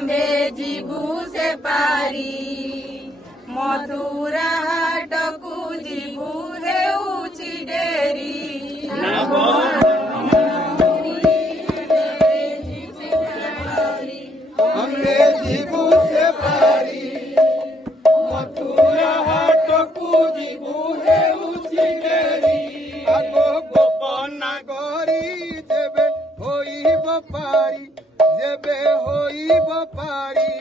आम्बे जीवू से पारी मथुरा हाटकू जीवू हेउची डेरी आम्बे जीवू से पारी मथुरा हाटकू जीवू हेउची डेरी आगो गोपना गरी जेबे होइब पारी जेबे होइब पारी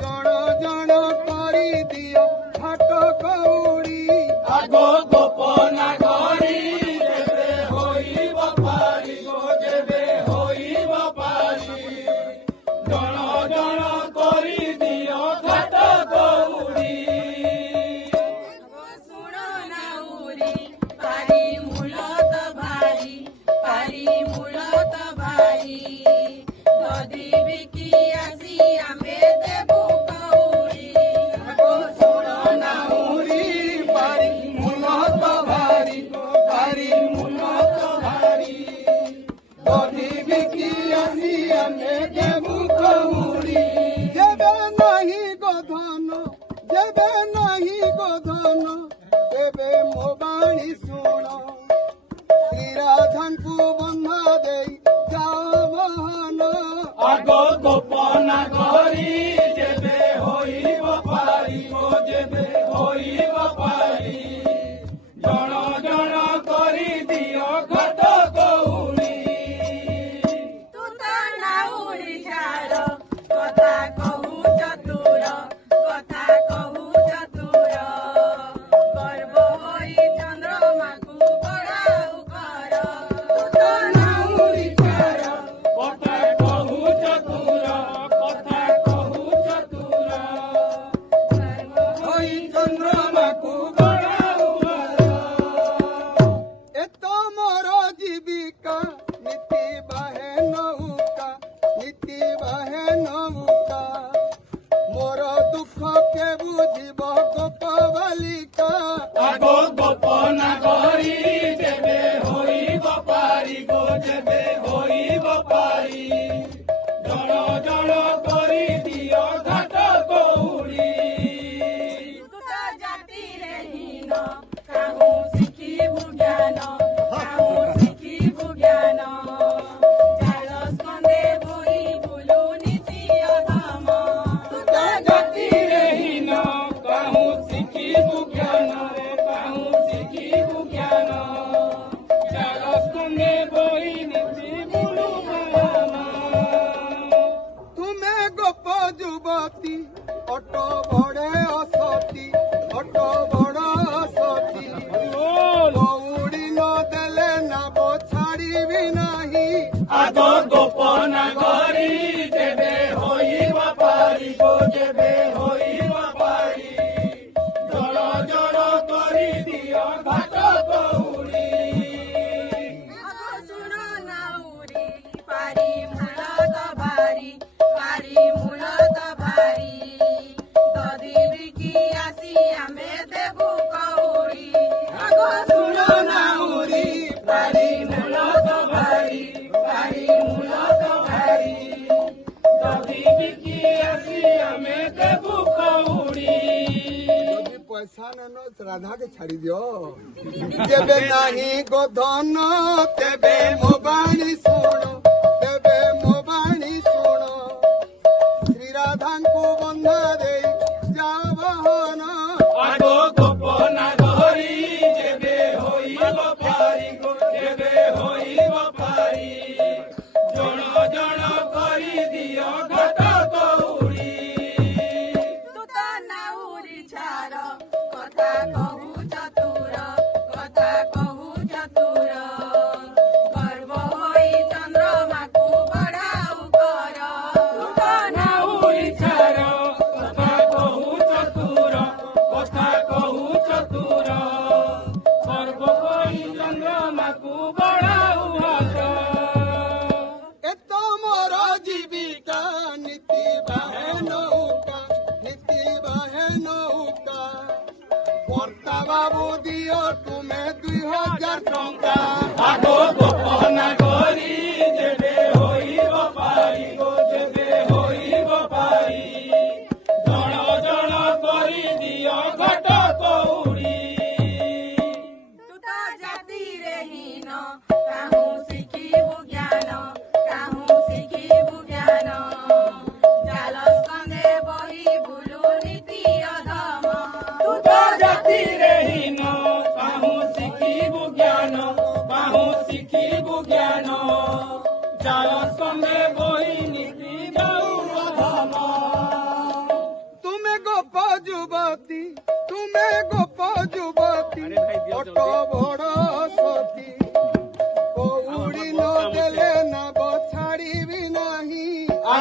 जण जण करी दियो हाट कौड़ी आगो गोपना गरी जेबे होइब पारी गो जेबे होइब पारी जण जण करी दियो हाट कौड़ी सुनो नाउरी पारी मूलत भारी पारी मूलत भारी नदी बिकी आसी आम्बे देबू कौड़ी सुनो नाउरी पारी मूलत भारी पारी मूलत भारी दधी बिकी आसी आमे देबू कौड़ी जेबे नहीं गोधन जेबे नहीं गोधन तेबे मो बाणी सुण श्रीराधांकु बंधा देई जाओ मोहन आगो गोपना गरी जेबे होइब पारी गो जेबे होइब पारी जण जण करी दियो घट कौड़ी तू तो नाउरी झार कथा कहू चतुर कथा कहू चतुर गर्व होई चंद्रमाकू बड़ाऊ कर तू तो नाउरी झार কথা কহু চতুর কথা কহু চতুর ওই চন্দ্রমাকু বড়াও এত মোর জীবিকা নীতি বাহে নৌকা নীতি বাহে নৌকা মোর দুঃখ কে বুঝিব গোপ বালিকা আগো গোপনা গরি যেবে হইব পারি গো যেবে হইব পারি জড় জড় করি দিও ঘাট কৌড়ি तू तो जातिरे हीन काहू शिखिबु ज्ञान काहू शिखिबु ज्ञान जाल स्कंदे बोई बुलु नीति अधम तू तो জাতিরে হীন কাহু শিখিবু জ্ঞান রে কাহু শিখিবু জ্ঞান জাল স্কন্ধে বই নীতি বুলু জ্ঞান তুমে গোপ যুবতী অট বড়ে অসতী অট বড় অসতী কৌড়ি ন দেলে নাব ছাড়িবি নাহি আগ গোপনা গরি যেবে হইব পারি গো যেবে হইব পারি জড় জড় করি দিও ঘাট কৌড়ি आगो सुनो नाउरी पारी मूलत भारी पारी मूलत भारी दधी बिकी आसी आम्बे देबू कौड़ी आगो सुनो নাউরি পারি মূলত ভারি পারি মূলত ভারি দধি বিকি আসি আমি দেবু কৌড়ি যদি পয়সা নেন রাধাকে ছাড়ি দিও যেবে নাহি গোধন তেবে মো বাণী শুণ তেবে মো বাণী শুণ শ্রীরাধাঙ্কু বন্ধা দেই যাও বহন আগো গোপনা গরি যেবে হইব পারি গো যেবে হইব পারি জণ জণ করি দিও ঘট কৌড়ি तू तो नाउरी झार कथा कहू चतुर कथा कहू चतुर गर्व होई चंद्रमाकू बड़ाऊ कर तू तो নাউরি ছাড় কথা কহু চতুর কথা কহু চতুর সর্ব কই চন্দ্রমাকু বড়াও হাত এত মোর জীবিকা নীতি বাহে নৌকা নীতি বাহে নৌকা কর্তা বাবু দিও তুমি 2000 টঙ্কা আগো গোপনা গরি যেবে হইব পারি গো যেবে হইব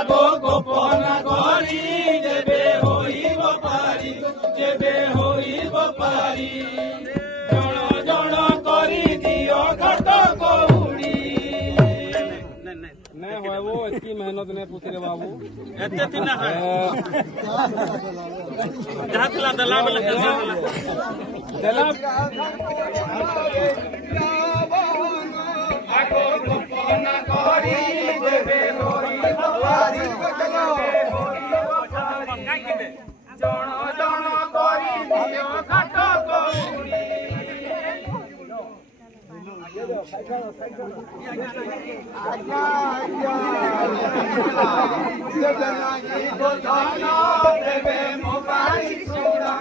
ଆଗୋ ଗୋପନ କରି ଯେବେ ହୋଇବ ପାରି ଯେବେ ହୋଇବ ପାରି ଜଣ ଜଣ କରି ଦିଅ ଘଟ କଉଡ଼ି नहीं है वो इतनी मेहनत नहीं पूछे रे बाबू इतने थी ना है जहाँ तिला दला वाला कैसे दला आगो गोपन करी देबे होई बारी जण जण करी दियो घाट कौड़ी देवे मोबाइल सुना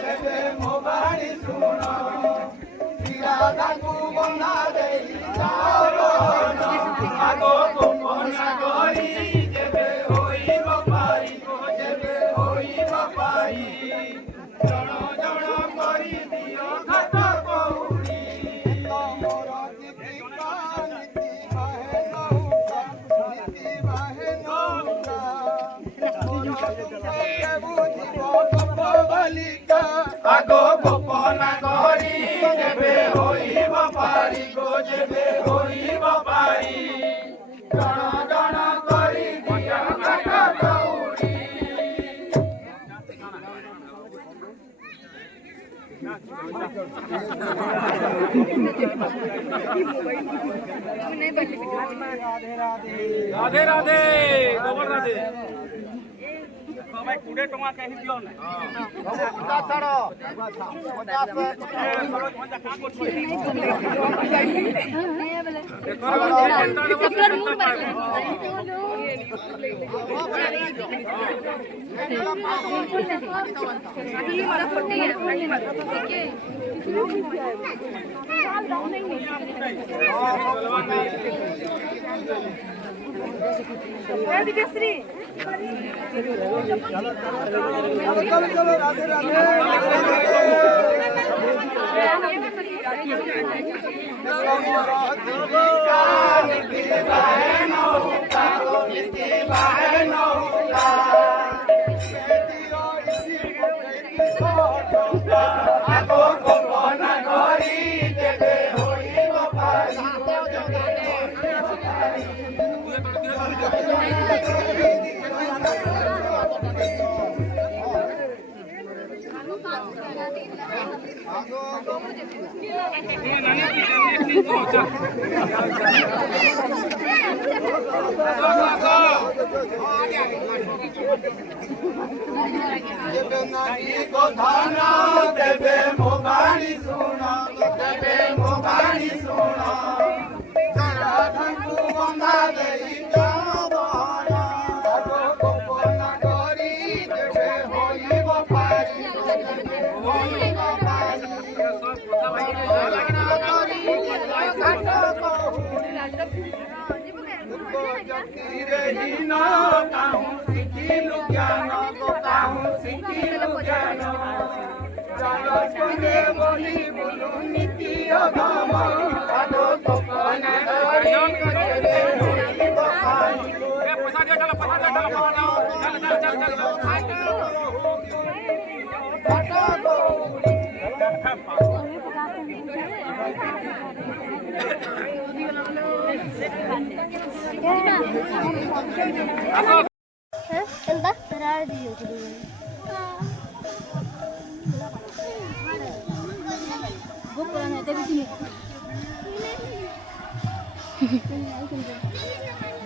देवे मोबाइल सुना बना दे आगो गोपना करी जेबे होई बापारी जेबे होई बापारी जण जण करी दियो घाट कौड़ी आगो गोपना करी जेबे होई बापारी गो जेबे होई बापारी जण जण करी दिया घाट कौड़ी राधे राधे गोबर राधे भाई कुड़े टंगा कहीं दियो ना छाड़ो 50 चलो राधे राधे देवे मोबाइल सुना देवे मोबाइल सुना बंधा दे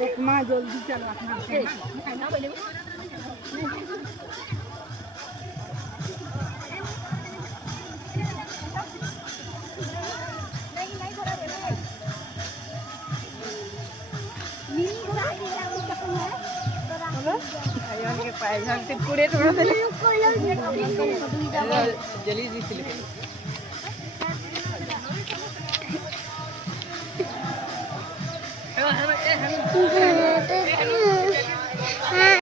देख माँ जल्दी चल कुड़े थोड़ा जल्दी